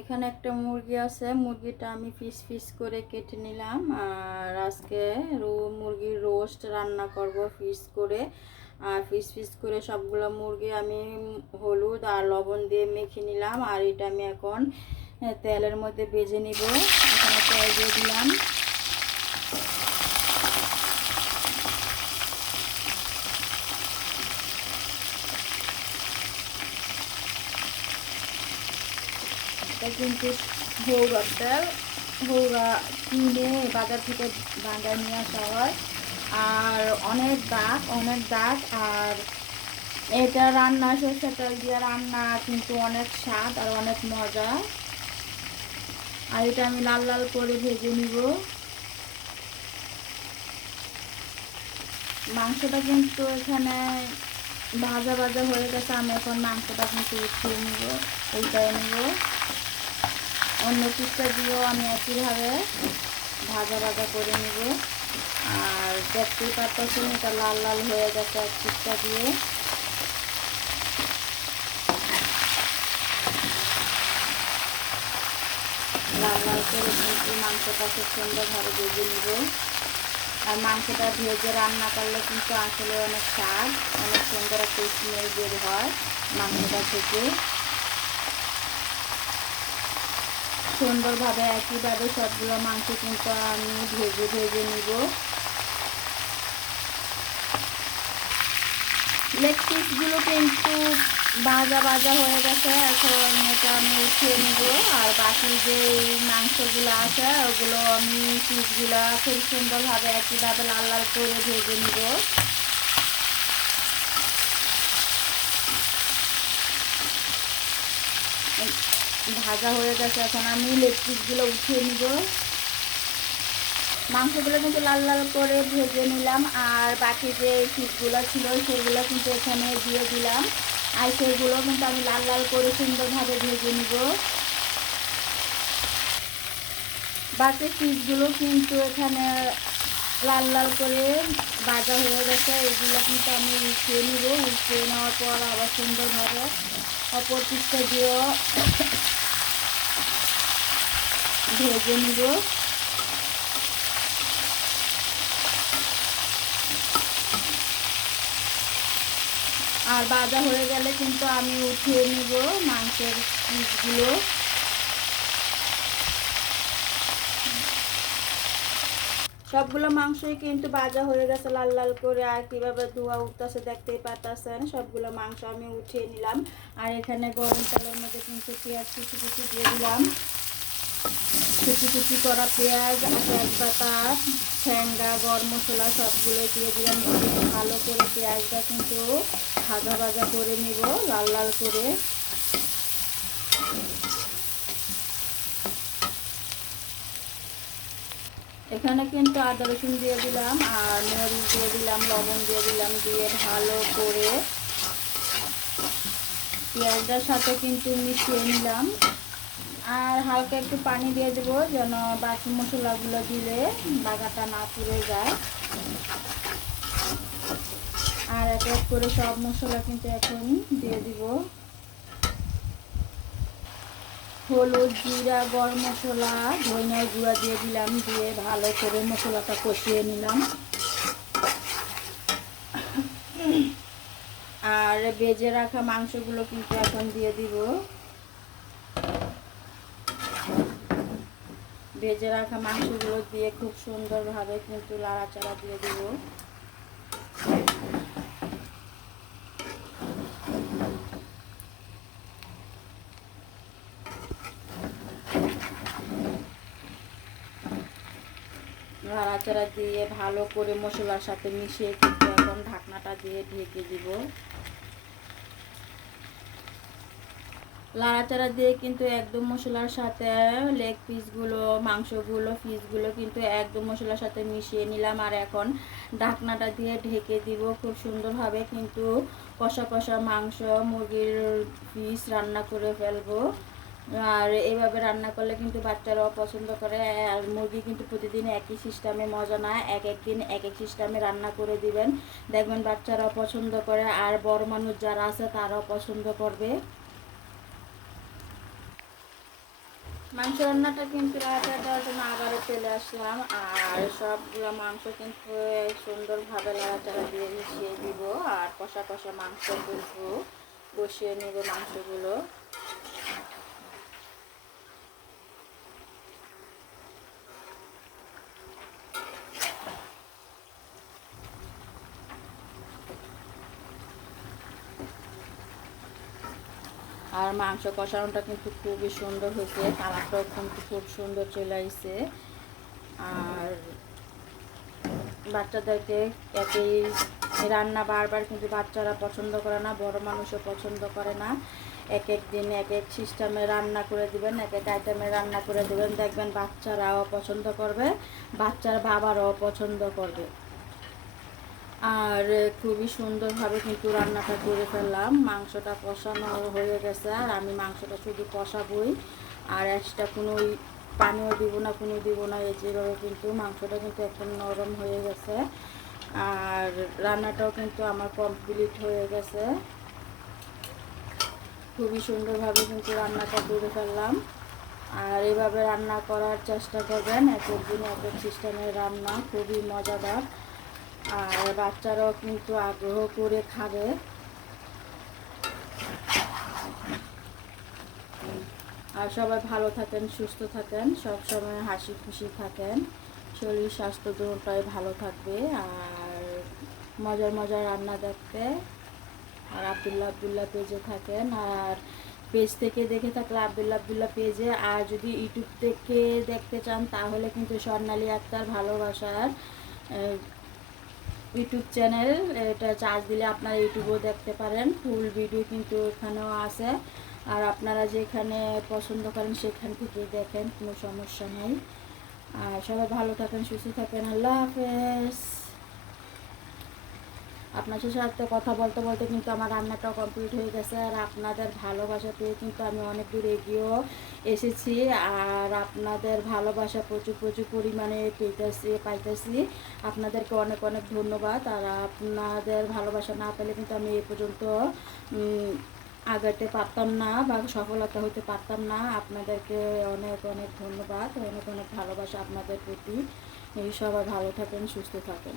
এখানে একটা মুরগি আছে, মুরগিটা আমি পিস পিস করে কেটে নিলাম। আর আজকে রো, মুরগির রোস্ট রান্না করব পিস করে। আর পিস পিস করে সবগুলো মুরগি আমি হলুদ আর লবণ দিয়ে মেখে নিলাম। আর এটা আমি এখন তেলের মধ্যে বেজে নিব। এখানে তেল দিয়ে দিলাম। এটা কিন্তু তেল হৌগা কিনে বাজার থেকে বাজার নিয়ে আসা হয়। আর অনেক অনেক আর এটা রান্না দিয়ে রান্না কিন্তু অনেক স্বাদ আর অনেক মজা। আর এটা আমি লাল লাল করে ভেজে নিব। মাংসটা কিন্তু এখানে ভাজা ভাজা হয়ে গেছে, আমি এখন মাংসটা কিন্তু উঠিয়ে নিব, উল্টায় নিব। অন্য পিসটা দিয়েও আমি একইভাবে ভাজা ভাজা করে নিব। আর দেখতেই পাচ্ছেন এটা লাল লাল হয়ে গেছে এক পিসটা দিয়ে। লাল লাল করে কিন্তু মাংসটা খুব সুন্দরভাবে ভেজে নিব। আর মাংসটা ভেজে রান্না করলে কিন্তু আসলে অনেক স্বাদ, অনেক সুন্দর একটা স্মেল বের হয় মাংসটা থেকে। সুন্দরভাবে একইভাবে সবগুলো মাংস কিন্তু আমি ভেজে ভেজে নিব। লেগ পিসগুলো কিন্তু ভাজা ভাজা হয়ে গেছে। এখন এটা আমি উঠিয়ে নিব। আর বাকি যে মাংসগুলো আছে, ওগুলো আমি পিসগুলো খুব সুন্দরভাবে একইভাবে লাল লাল করে ভেজে নিব। ভাজা হয়ে গেছে, এখন আমি লেগ উঠিয়ে নিব। মাংসগুলো কিন্তু লাল লাল করে ভেজে নিলাম, আর বাকি যে পিসগুলো ছিল, সেগুলো কিন্তু এখানে দিয়ে দিলাম। আর সেগুলো কিন্তু আমি লাল লাল করে সুন্দরভাবে ভেজে নিব। বাকি পিসগুলো কিন্তু এখানে লাল লাল করে ভাজা হয়ে গেছে। এগুলো কিন্তু আমি উঠিয়ে নিব। উঠিয়ে নেওয়ার পর আবার সুন্দরভাবে অপর পিসটা দিয়েও ভেজে নিব। আর ভাজা হয়ে গেলে কিন্তু আমি উঠিয়ে নিব মাংসের পিসগুলো। সবগুলো মাংসই কিন্তু ভাজা হয়ে গেছে লাল লাল করে, আর কীভাবে ধোয়া উঠতেছে দেখতেই পাচ্ছেন সবগুলো মাংস আমি উঠিয়ে নিলাম। আর এখানে গরম তেলের মধ্যে কিন্তু পেঁয়াজ কুচি কুচি দিয়ে দিলাম। কুচি কুচি করা পেঁয়াজ তেজপাতা ঠ্যাঙ্গা গরম মশলা সবগুলো দিয়ে দিলাম। ভালো করে পেঁয়াজটা কিন্তু ভাজা ভাজা করে নিব, লাল লাল করে। এখানে কিন্তু আদা রসুন দিয়ে দিলাম, আর মরিচ দিয়ে দিলাম, লবণ দিয়ে দিলাম, দিয়ে ভালো করে পেঁয়াজটার সাথে কিন্তু মিশিয়ে নিলাম। আর হালকা একটু পানি দিয়ে দেবো যেন বাকি মশলাগুলো দিলে বাগাটা না পুড়ে যায়। আর এক করে সব মশলা কিন্তু এখন দিয়ে দিব। হলুদ, জিরা, গরম মশলা, ধনিয়ার গুঁড়া দিয়ে দিলাম, দিয়ে ভালো করে মশলাটা কষিয়ে নিলাম। আর বেজে রাখা মাংসগুলো কিন্তু এখন দিয়ে দিব। ভেজে রাখা মাংসগুলো দিয়ে খুব সুন্দরভাবে কিন্তু লাড়াচাড়া দিয়ে দিব। নাড়াচাড়া দিয়ে ভালো করে মশলার সাথে মিশিয়ে কিন্তু এখন ঢাকনাটা দিয়ে ঢেকে দিব। লাড়াচাড়া দিয়ে কিন্তু একদম মশলার সাথে লেগ পিসগুলো মাংসগুলো পিসগুলো কিন্তু একদম মশলার সাথে মিশিয়ে নিলাম আর এখন ঢাকনাটা দিয়ে ঢেকে দিব। খুব সুন্দরভাবে কিন্তু কষা কষা মাংস, মুরগির পিস রান্না করে ফেলব। আর এইভাবে রান্না করলে কিন্তু বাচ্চারাও পছন্দ করে, আর মুরগি কিন্তু প্রতিদিন একই সিস্টেমে মজা না এক এক দিন এক এক সিস্টেমে রান্না করে দিবেন। দেখবেন বাচ্চারাও পছন্দ করে, আর বড় মানুষ যারা আছে তারাও পছন্দ করবে। মাংস রান্নাটা কিন্তু রাতে দেওয়ার জন্য আবারও চলে আসলাম, আর সবগুলো মাংস কিন্তু সুন্দরভাবে লাড়াচাড়া দিয়ে মিশিয়ে দিব, আর কষা কষা মাংস কিন্তু বসিয়ে নেব মাংসগুলো। আর মাংস কষানোটা কিন্তু খুবই সুন্দর হয়েছে, কালারটাও কিন্তু খুব সুন্দর চলে আসছে। আর বাচ্চাদেরকে একই রান্না বারবার কিন্তু বাচ্চারা পছন্দ করে না, বড় মানুষও পছন্দ করে না। এক এক দিন এক এক সিস্টেমে রান্না করে দিবেন, এক এক আইটেমে রান্না করে দেবেন। দেখবেন বাচ্চারাও পছন্দ করবে, বাচ্চার বাবারাও পছন্দ করবে। আর খুবই সুন্দরভাবে কিন্তু রান্নাটা করে ফেললাম। মাংসটা কষানো হয়ে গেছে আর আমি মাংসটা শুধু কষাবই। আর এক্সট্রা কোনো পানিও দিব না, কোনো দিব না, এই যেভাবে কিন্তু মাংসটা কিন্তু একদম নরম হয়ে গেছে। আর রান্নাটাও কিন্তু আমার কমপ্লিট হয়ে গেছে। খুবই সুন্দরভাবে কিন্তু রান্নাটা করে ফেললাম। আর এভাবে রান্না করার চেষ্টা করবেন। এক একদিন এক এক সিস্টেমের রান্না খুবই মজাদার। আর বাচ্চারাও কিন্তু আগ্রহ করে খাবে। আর সবাই ভালো থাকেন, সুস্থ থাকেন, সব সময় হাসি খুশি থাকেন। শরীর স্বাস্থ্য দুটাই ভালো থাকবে আর মজার মজার রান্না দেখতে। আর আবদুল্লাহ আবদুল্লাহ পেজে থাকেন। আর পেজ থেকে দেখে থাকলে আবদুল্লাহ আবদুল্লাহ পেজে। আর যদি ইউটিউব থেকে দেখতে চান, তাহলে কিন্তু স্বর্ণালী আক্তার ভালোবাসার ইউটিউব চ্যানেল, এটা চার্জ দিলে আপনারা ইউটিউবেও দেখতে পারেন, ফুল ভিডিও কিন্তু এখানেও আছে। আর আপনারা যেখানে পছন্দ করেন সেখান থেকে দেখেন, কোনো সমস্যা নেই। আর সবাই ভালো থাকেন, সুস্থ থাকেন, আল্লাহ হাফেজ। আপনার সাথে কথা বলতে বলতে কিন্তু আমার রান্নাটাও কমপ্লিট হয়ে গেছে আর আপনাদের ভালোবাসা পেয়ে কিন্তু আমি অনেক দূর এগিয়েও এসেছি আর আপনাদের ভালোবাসা প্রচুর প্রচুর পরিমাণে পেতেছি, পাইতেছি। আপনাদেরকে অনেক অনেক ধন্যবাদ আর আপনাদের ভালোবাসা না পেলে কিন্তু আমি এ পর্যন্ত আগাতে পারতাম না বা সফলতা হতে পারতাম না। আপনাদেরকে অনেক অনেক ধন্যবাদ, অনেক অনেক ভালোবাসা আপনাদের প্রতি। সবাই ভালো থাকেন, সুস্থ থাকেন।